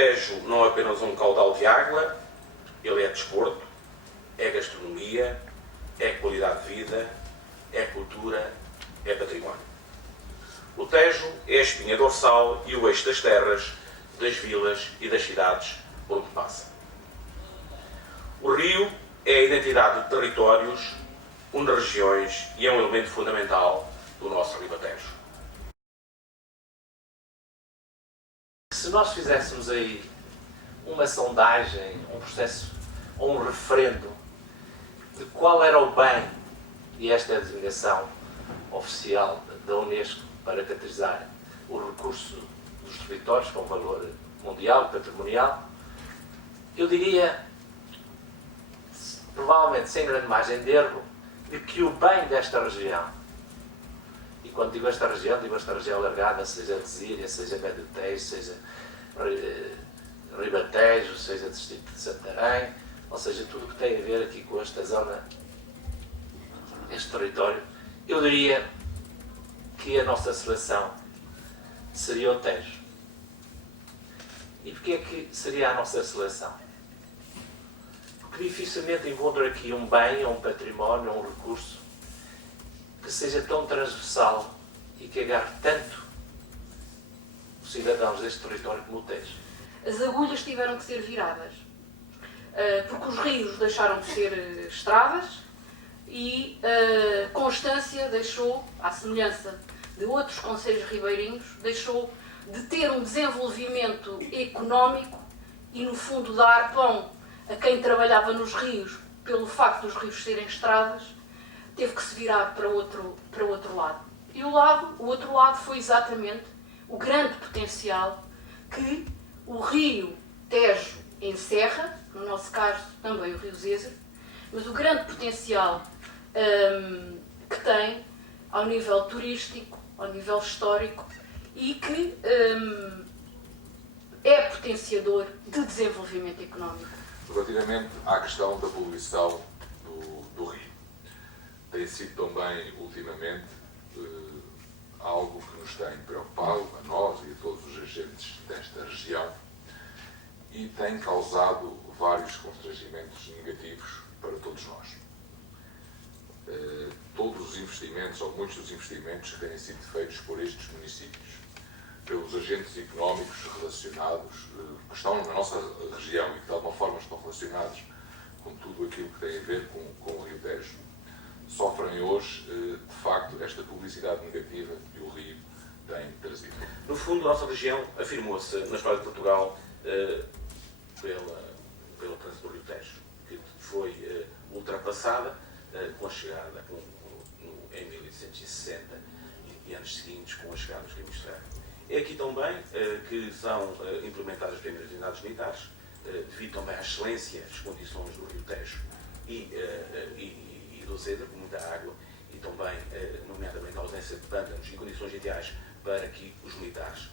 Tejo não é apenas um caudal de água, ele é desporto, é gastronomia, é qualidade de vida, é cultura, é património. O Tejo é a espinha dorsal e o eixo das terras, das vilas e das cidades por onde passa. O rio é a identidade de territórios, une regiões e é um elemento fundamental do nosso ribatejo. Se nós fizéssemos aí uma sondagem, um processo ou um referendo de qual era o bem, e esta é a designação oficial da Unesco para caracterizar o recurso dos territórios com valor mundial, patrimonial, eu diria, provavelmente sem grande margem de erro, de que o bem desta região, e quando digo esta região alargada, seja Desíria, seja Médio Tejo, seja Ribatejo, seja Distrito de Santarém, ou seja, tudo o que tem a ver aqui com esta zona, este território, eu diria que a nossa seleção seria o Tejo. E porquê é que seria a nossa seleção? Porque dificilmente encontro aqui um bem, ou um património, ou um recurso que seja tão transversal e que agarre tanto os cidadãos deste território como o Tejo. As agulhas tiveram que ser viradas, porque os rios deixaram de ser estradas e Constância deixou, à semelhança de outros concelhos ribeirinhos, deixou de ter um desenvolvimento económico e, no fundo, dar pão a quem trabalhava nos rios, pelo facto dos rios serem estradas, teve que se virar para outro lado. E o outro lado foi exatamente o grande potencial que o rio Tejo encerra, no nosso caso também o rio Zézer, mas o grande potencial que tem ao nível turístico, ao nível histórico e que é potenciador de desenvolvimento económico. Relativamente à questão da poluição do rio, tem sido também, ultimamente, algo que nos tem preocupado, a nós e a todos os agentes desta região, e tem causado vários constrangimentos negativos para todos nós. Todos os investimentos, ou muitos dos investimentos que têm sido feitos por estes municípios, pelos agentes económicos relacionados, que estão na nossa região e que de alguma forma estão relacionados com tudo aquilo que tem a ver com o Rio Tejo, sofrem hoje, de facto, esta publicidade negativa que o Rio tem trazido. No fundo, a nossa região afirmou-se na história de Portugal pela transição do Rio Tejo, que foi ultrapassada com a chegada em 1860 e anos seguintes com a chegada dos caminhos de ferro. É aqui também que são implementadas as primeiras unidades militares, devido também à excelência das condições do Rio Tejo e do Zézer, com muita água, e também, nomeadamente, a ausência de pântanos e condições ideais para que os militares,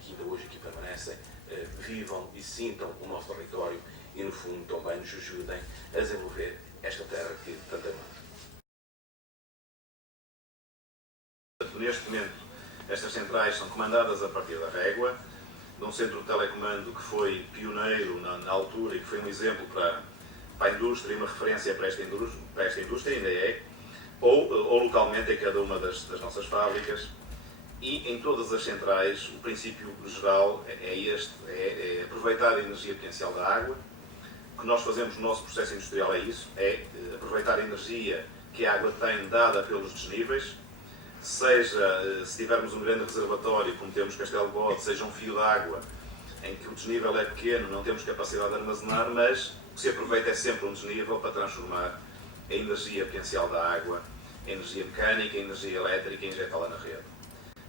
que ainda hoje aqui permanecem, vivam e sintam o nosso território e, no fundo, também nos ajudem a desenvolver esta terra que tanto amamos. Neste momento, estas centrais são comandadas a partir da Régua, de um centro de telecomando que foi pioneiro na altura e que foi um exemplo para a indústria e uma referência para esta indústria, ainda é, ou localmente em cada uma das nossas fábricas. E em todas as centrais, o princípio geral é aproveitar a energia potencial da água. O que nós fazemos no nosso processo industrial é isso, é aproveitar a energia que a água tem dada pelos desníveis, seja se tivermos um grande reservatório, como temos Castelo de Bode, seja um fio de água em que o desnível é pequeno, não temos capacidade de armazenar, mas o que se aproveita é sempre um desnível para transformar a energia potencial da água em energia mecânica, em energia elétrica e injetá-la na rede.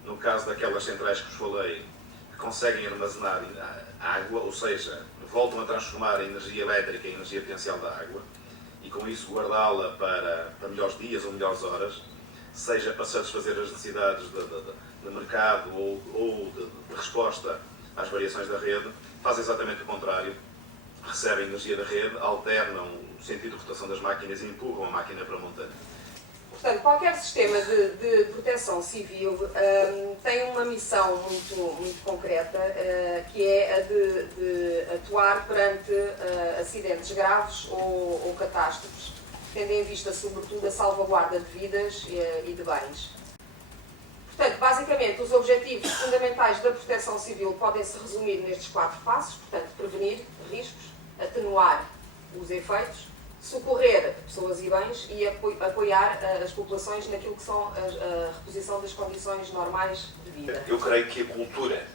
No caso daquelas centrais que vos falei, que conseguem armazenar água, ou seja, voltam a transformar a energia elétrica em energia potencial da água, e com isso guardá-la para melhores dias ou melhores horas, seja para satisfazer as necessidades de mercado ou de resposta às variações da rede, fazem exatamente o contrário. Recebem energia da rede, alternam o sentido de rotação das máquinas e empurram a máquina para a montanha. Portanto, qualquer sistema de proteção civil tem uma missão muito concreta, que é a de atuar perante acidentes graves ou catástrofes, tendo em vista, sobretudo, a salvaguarda de vidas e de bens. Portanto, basicamente, os objetivos fundamentais da proteção civil podem se resumir nestes 4 passos. Portanto, prevenir riscos, atenuar os efeitos, socorrer pessoas e bens e apoiar as populações naquilo que são a reposição das condições normais de vida. Eu creio que a cultura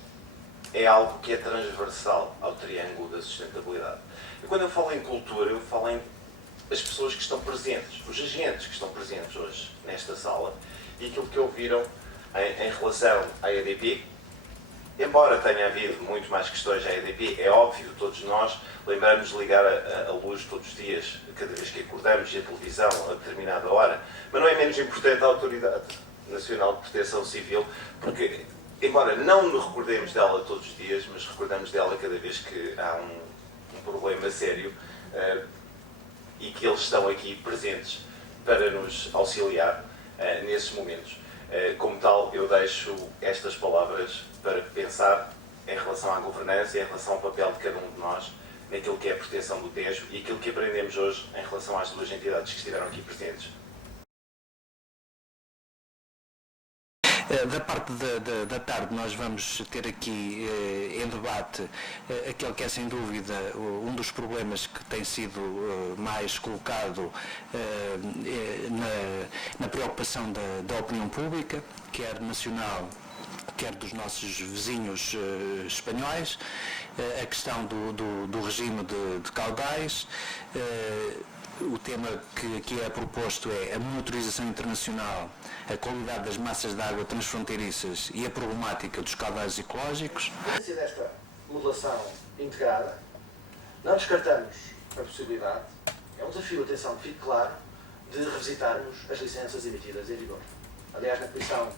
é algo que é transversal ao triângulo da sustentabilidade. E quando eu falo em cultura, eu falo em as pessoas que estão presentes, os agentes que estão presentes hoje nesta sala e aquilo que ouviram em relação à EDP. Embora tenha havido muito mais questões à EDP, é óbvio, todos nós lembramos de ligar a luz todos os dias, cada vez que acordamos, e a televisão a determinada hora, mas não é menos importante a Autoridade Nacional de Proteção Civil, porque, embora não nos recordemos dela todos os dias, mas recordamos dela cada vez que há um problema sério, e que eles estão aqui presentes para nos auxiliar nesses momentos. Como tal, eu deixo estas palavras para pensar em relação à governança e em relação ao papel de cada um de nós naquilo que é a proteção do Tejo e aquilo que aprendemos hoje em relação às 2 entidades que estiveram aqui presentes. Da parte da tarde nós vamos ter aqui em debate aquele que é sem dúvida um dos problemas que tem sido mais colocado na preocupação da opinião pública, quer nacional, quer dos nossos vizinhos espanhóis, a questão do regime de caudais. O tema que aqui é proposto é a monitorização internacional, a qualidade das massas de água transfronteiriças e a problemática dos caudais ecológicos. Desta modelação integrada, não descartamos a possibilidade, é um desafio, atenção, que fique claro, de revisitarmos as licenças emitidas em vigor. Aliás, na Comissão,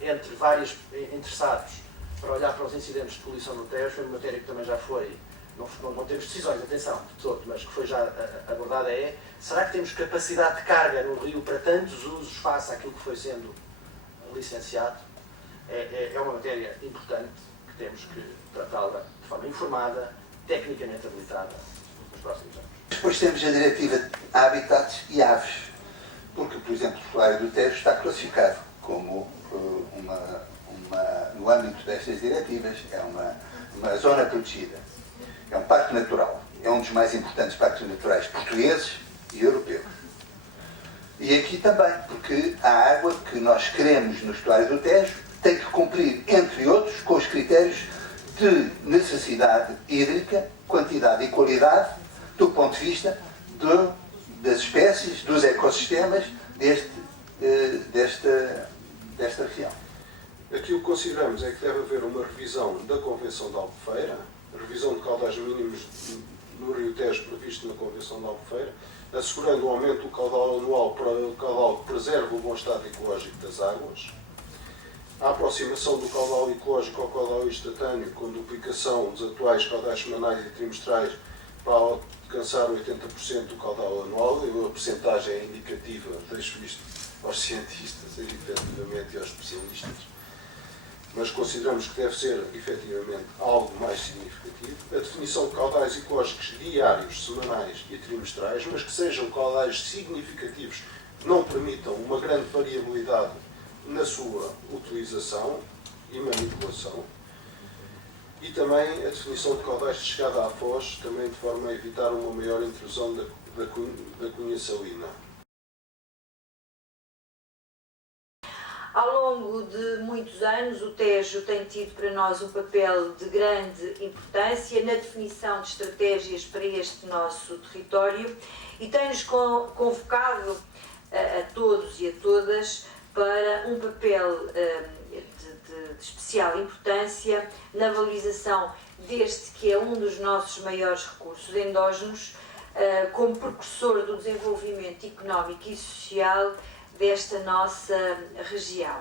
entre vários interessados, para olhar para os incidentes de poluição no Tejo, foi uma matéria que também já foi, não temos decisões, atenção, de todo, mas que foi já abordada, será que temos capacidade de carga no rio para tantos usos face àquilo que foi sendo licenciado? É uma matéria importante que temos que tratá-la de forma informada, tecnicamente habilitada nos próximos anos. Depois temos a diretiva de Habitats e Aves, porque, por exemplo, o Estuário do Tejo está classificado como no âmbito destas diretivas, é uma zona protegida. É um parque natural. É um dos mais importantes parques naturais portugueses e europeus. E aqui também, porque a água que nós queremos no Estuário do Tejo tem que cumprir, entre outros, com os critérios de necessidade hídrica, quantidade e qualidade, do ponto de vista das espécies, dos ecossistemas desta região. Aquilo que consideramos é que deve haver uma revisão da Convenção de Albufeira, revisão de caudais mínimos no Rio Tejo previsto na Convenção de Albufeira, assegurando o aumento do caudal anual para o caudal que preserve o bom estado ecológico das águas, a aproximação do caudal ecológico ao caudal instantâneo com duplicação dos atuais caudais semanais e trimestrais para alcançar 80% do caudal anual. A percentagem é indicativa, deixo isto aos cientistas, efetivamente, e aos especialistas, mas consideramos que deve ser, efetivamente, algo mais significativo. A definição de caudais ecológicos diários, semanais e trimestrais, mas que sejam caudais significativos, que não permitam uma grande variabilidade na sua utilização e manipulação. E também a definição de caudais de chegada à foz, também de forma a evitar uma maior intrusão da cunha salina. Ao longo de muitos anos, o Tejo tem tido para nós um papel de grande importância na definição de estratégias para este nosso território e tem-nos convocado a todos e a todas para um papel de especial importância na valorização deste que é um dos nossos maiores recursos endógenos, como precursor do desenvolvimento económico e social desta nossa região,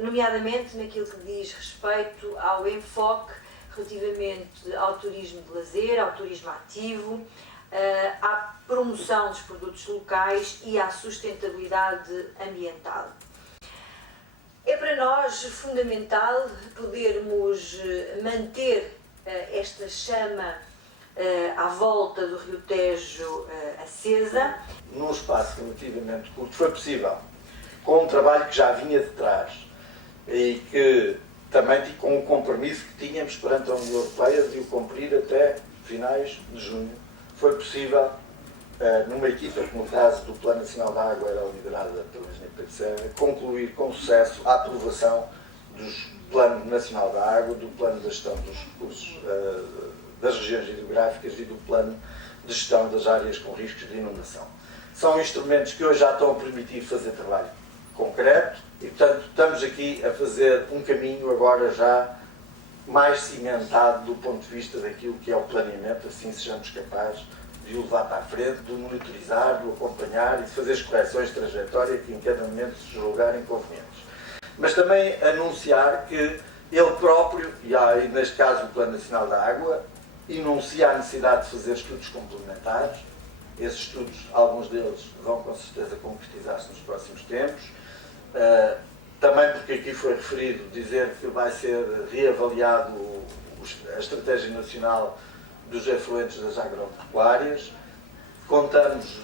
nomeadamente naquilo que diz respeito ao enfoque relativamente ao turismo de lazer, ao turismo ativo, à promoção dos produtos locais e à sustentabilidade ambiental. É para nós fundamental podermos manter esta chama à volta do Rio Tejo acesa. Num espaço relativamente curto foi possível, com um trabalho que já vinha de trás e que também com o compromisso que tínhamos perante a União Europeia de o cumprir até finais de junho, foi possível, numa equipa que no caso do Plano Nacional da Água era liderada pelo Engenheiro Pedro Serra, concluir com sucesso a aprovação do Plano Nacional da Água, do Plano de Gestão dos Recursos das Regiões Hidrográficas e do Plano de Gestão das Áreas com Riscos de Inundação. São instrumentos que hoje já estão a permitir fazer trabalho concreto e, portanto, estamos aqui a fazer um caminho agora já mais cimentado do ponto de vista daquilo que é o planeamento, assim sejamos capazes de o levar para a frente, de o monitorizar, de o acompanhar e de fazer as correções de trajetória que em cada momento se julgarem convenientes. Mas também anunciar que ele próprio, e neste caso o Plano Nacional da Água, enuncia a necessidade de fazer estudos complementares. Esses estudos, alguns deles, vão com certeza concretizar-se nos próximos tempos. Também porque aqui foi referido dizer que vai ser reavaliado a Estratégia Nacional dos Efluentes das Agropecuárias. Contamos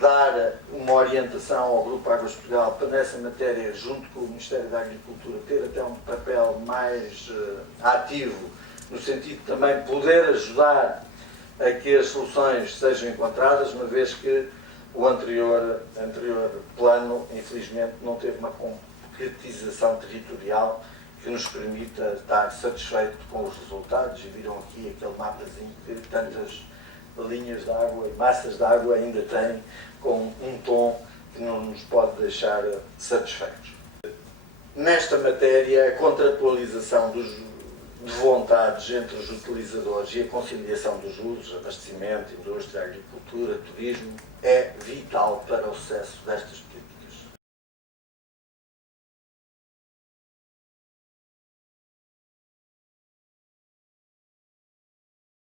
dar uma orientação ao Grupo Águas de Portugal para nessa matéria, junto com o Ministério da Agricultura, ter até um papel mais ativo, no sentido de também poder ajudar a que as soluções sejam encontradas, uma vez que o anterior plano, infelizmente, não teve uma concretização territorial que nos permita estar satisfeito com os resultados. E viram aqui aquele mapazinho que tantas linhas de água e massas de água ainda tem, com um tom que não nos pode deixar satisfeitos. Nesta matéria, a contratualização de vontades entre os utilizadores e a conciliação dos usos, abastecimento, indústria, agricultura, turismo, é vital para o sucesso destas políticas.